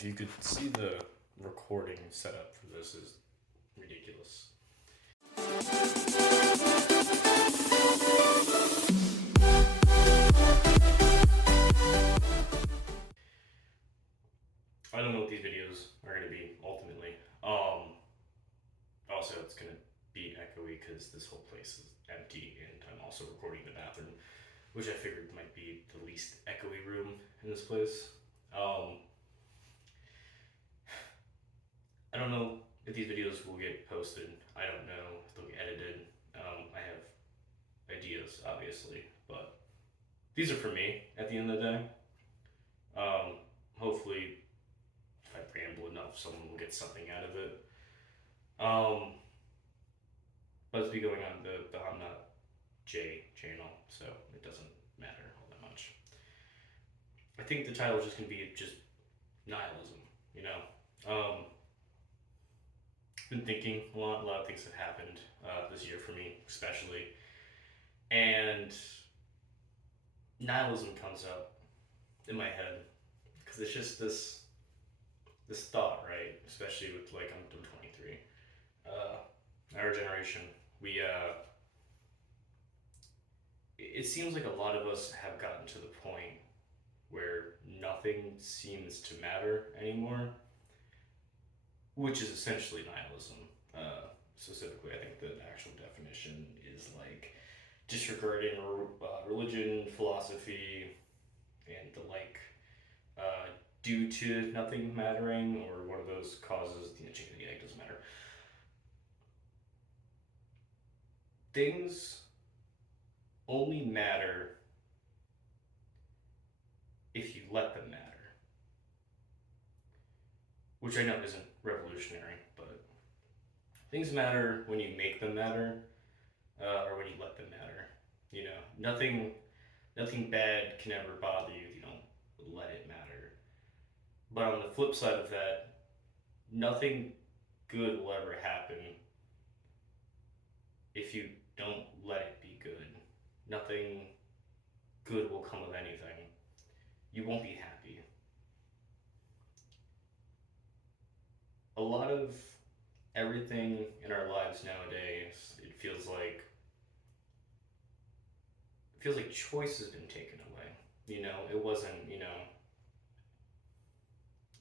If you could see the recording setup for this is ridiculous. I don't know what these videos are going to be ultimately. Also, it's going to be echoey because this whole place is empty, and I'm also recording in the bathroom, which I figured might be the least echoey room in this place. I don't know if these videos will get posted. I don't know if they'll get edited. I have ideas, obviously, but these are for me at the end of the day. Hopefully, if I ramble enough, someone will get something out of it. Let's be going on the I'm Not J channel, so it doesn't matter all that much. I think the title is just gonna be just nihilism, you know. Been thinking a lot of things have happened this year for me, especially, and nihilism comes up in my head because it's just this thought, right? Especially with like I'm 23. Our generation, we it seems like a lot of us have gotten to the point where nothing seems to matter anymore, which is essentially nihilism. Specifically, I think the actual definition is like disregarding religion, philosophy, and the like, due to nothing mattering, or one of those causes, the chicken and the egg doesn't matter. Things only matter if you let them matter, which I know isn't revolutionary, but things matter when you make them matter, or when you let them matter. You know, nothing bad can ever bother you if you don't let it matter. But on the flip side of that, nothing good will ever happen if you don't let it be good. Nothing good will come of anything. You won't be happy. A lot of everything in our lives nowadays, it feels like choice has been taken away. You know, it wasn't,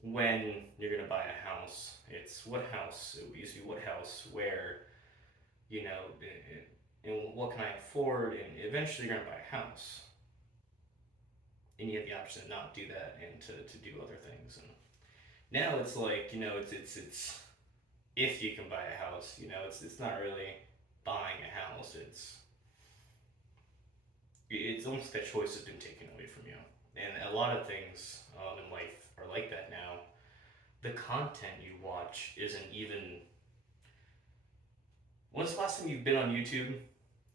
when you're gonna buy a house, it's what house, it used to be what house, where, you know, and what can I afford, and eventually you're gonna buy a house. And you have the option to not do that and to do other things. And now it's like, it's if you can buy a house, it's not really buying a house. It's almost that choice has been taken away from you. And a lot of things in life are like that now. The content you watch isn't even. When's the last time you've been on YouTube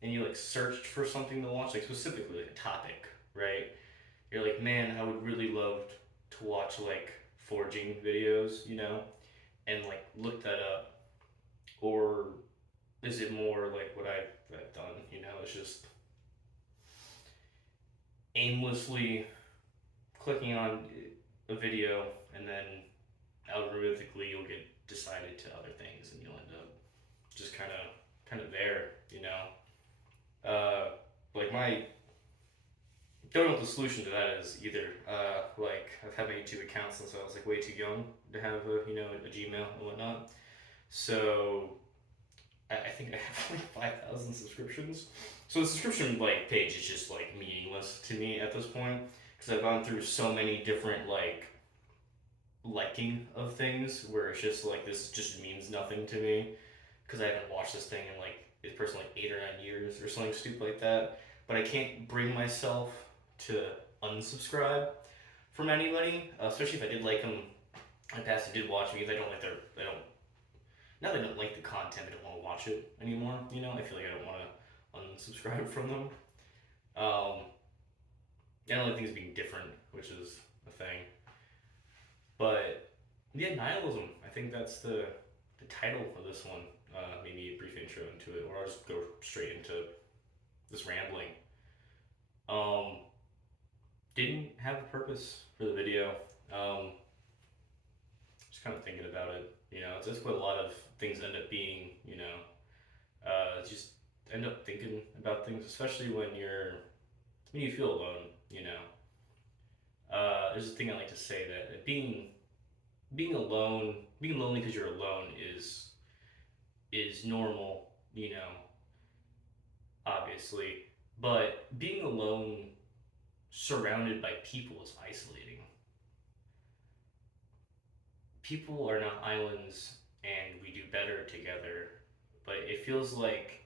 and you like searched for something to watch, like specifically like a topic, right? You're like, man, I would really love to watch like forging videos, and like look that up. Or is it more like what I've done, it's just aimlessly clicking on a video, and then algorithmically you'll get decided to other things, and you'll end up just kind of there, like my don't know what the solution to that is either. Like I've had my YouTube account since I was like way too young to have a Gmail and whatnot. So I think I have like 5,000 subscriptions. So the subscription like page is just like meaningless to me at this point because I've gone through so many different like liking of things where it's just like this just means nothing to me because I haven't watched this thing in like it's personally like 8 or 9 years or something stupid like that. But I can't bring myself to unsubscribe from anybody, especially if I did like them in the past and did watch me. If I don't like I don't. Now they don't like the content, I don't want to watch it anymore. I feel like I don't want to unsubscribe from them. I don't like things being different, which is a thing. But yeah, nihilism. I think that's the title of this one. Maybe a brief intro into it, or I'll just go straight into this rambling. Didn't have a purpose for the video. just kind of thinking about it. It's what a lot of things end up being. Just end up thinking about things, especially when you feel alone. There's a thing I like to say that being alone, being lonely because you're alone is normal. Obviously, but being alone surrounded by people is isolating. People are not islands, and we do better together. But it feels like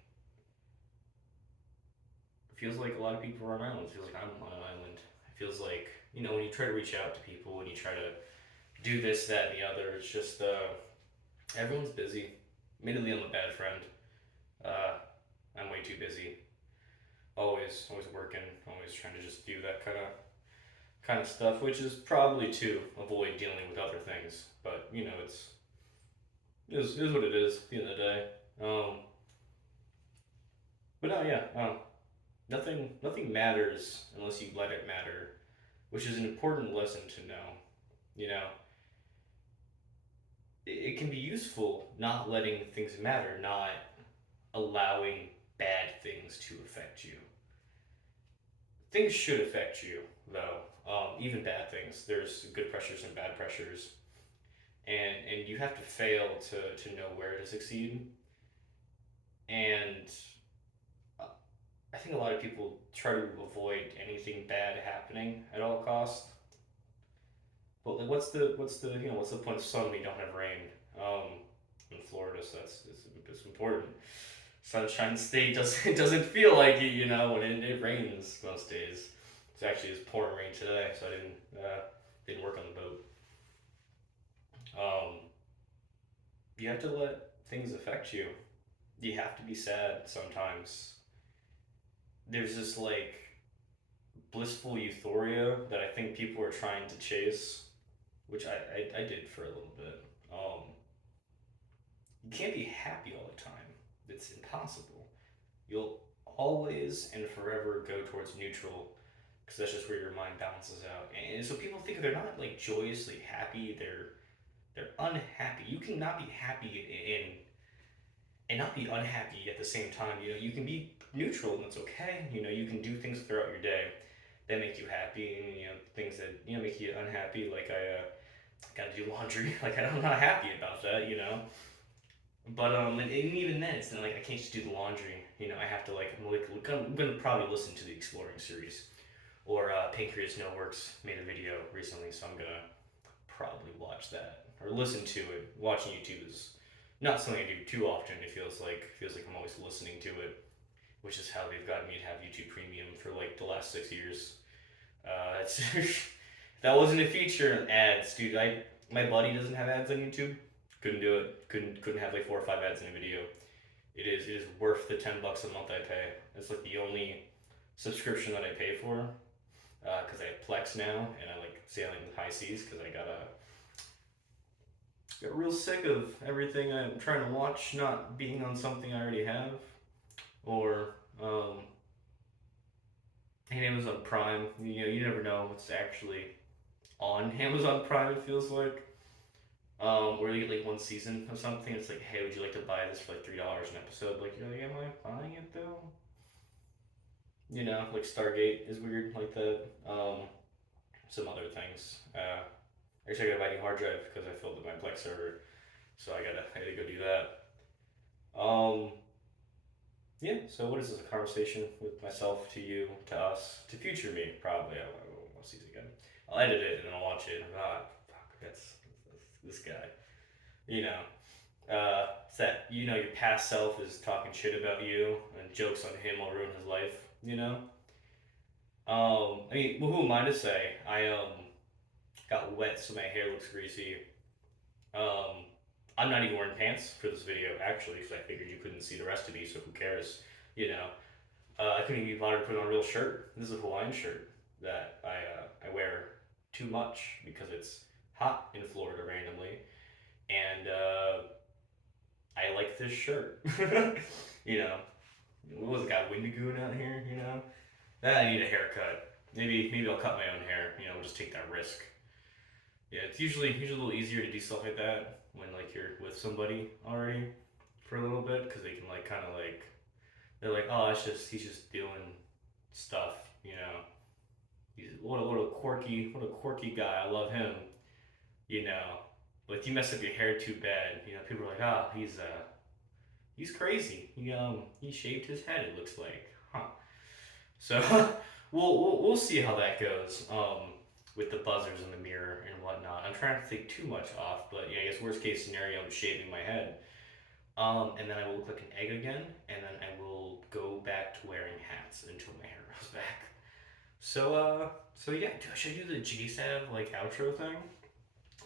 a lot of people are on islands. It feels like I'm on an island. It feels like when you try to reach out to people, when you try to do this, that, and the other, it's just everyone's busy. Admittedly, I'm a bad friend. Uh, I'm way too busy. Always working. Always trying to just do that kind of stuff, which is probably to avoid dealing with other things. But it is what it is at the end of the day. But no, yeah, nothing matters unless you let it matter, which is an important lesson to know. You know, it can be useful not letting things matter, not allowing bad things to affect you. Things should affect you, though. Even bad things. There's good pressures and bad pressures, and you have to fail to know where to succeed. And I think a lot of people try to avoid anything bad happening at all costs. But like, what's the point of sun when you don't have rain? In Florida, so it's important. Sunshine State doesn't feel like it, when it rains most days. It's pouring rain today, so I didn't work on the boat. Um, you have to let things affect you. You have to be sad sometimes. There's this like blissful euphoria that I think people are trying to chase, which I did for a little bit. You can't be happy all the time. It's impossible. You'll always and forever go towards neutral because that's just where your mind balances out. And so people think they're not like joyously happy. They're unhappy. You cannot be happy and not be unhappy at the same time. You can be neutral and that's okay. You can do things throughout your day that make you happy, and things that make you unhappy. Like I gotta do laundry. Like I'm not happy about that. But and even then, it's not like I can't just do the laundry. I have to I'm gonna probably listen to the exploring series, or Pancreas No Works made a video recently, so I'm gonna probably watch that or listen to it. Watching YouTube is not something I do too often. It feels like I'm always listening to it, which is how they've gotten me to have YouTube Premium for like the last 6 years. It's that wasn't a feature. Ads, dude. My buddy doesn't have ads on YouTube. Couldn't do it. Couldn't have like 4 or 5 ads in a video. It is worth the $10 a month I pay. It's like the only subscription that I pay for. Because I have Plex now, and I like sailing with high seas because I got real sick of everything I'm trying to watch not being on something I already have, or Amazon Prime. You never know what's actually on Amazon Prime. It feels like. Where you get like one season of something. It's like, hey, would you like to buy this for like $3 an episode? Like, you're like, am I buying it though? Like Stargate is weird like that. Some other things. Actually, I gotta buy a new hard drive because I filled up my Plex server, so I gotta go do that. Yeah. So what is this? A conversation with myself, to you, to us, to future me? Probably. I'll see it again. I'll edit it and then I'll watch it. And fuck, that's this guy. You know, it's that your past self is talking shit about you and jokes on him will ruin his life. I mean, well, who am I to say? I got wet, so my hair looks greasy. Um, I'm not even wearing pants for this video, actually, because I figured you couldn't see the rest of me, so who cares? You know, I couldn't even bother to put on a real shirt. This is a Hawaiian shirt that I wear too much because it's hot in Florida randomly, and I like this shirt. you know, what was it, got Windigoon out here? I need a haircut. Maybe I'll cut my own hair. Just take that risk. Yeah, it's usually a little easier to do stuff like that when like you're with somebody already for a little bit because they can like kind of like they're like, oh, it's just he's just doing stuff, you know. He's what a quirky guy. I love him, you know. But if you mess up your hair too bad, you know, people are like, ah, he's crazy. He shaved his head. It looks like, huh? So we'll see how that goes. With the buzzers in the mirror and whatnot. I'm trying to take too much off, but yeah, I guess worst case scenario, I'm shaving my head. And then I will look like an egg again, and then I will go back to wearing hats until my hair grows back. So yeah, should I do the JSAV like outro thing?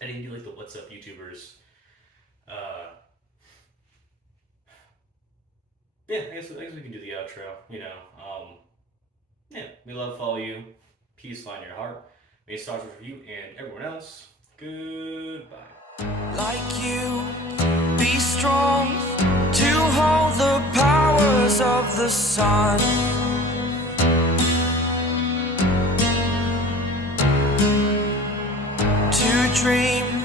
I didn't do like the What's Up YouTubers. Uh, yeah, I guess we can do the outro. Yeah, we love, follow you. Peace, find your heart. May stars with you and everyone else. Goodbye. Like you, be strong to hold the powers of the sun. To dream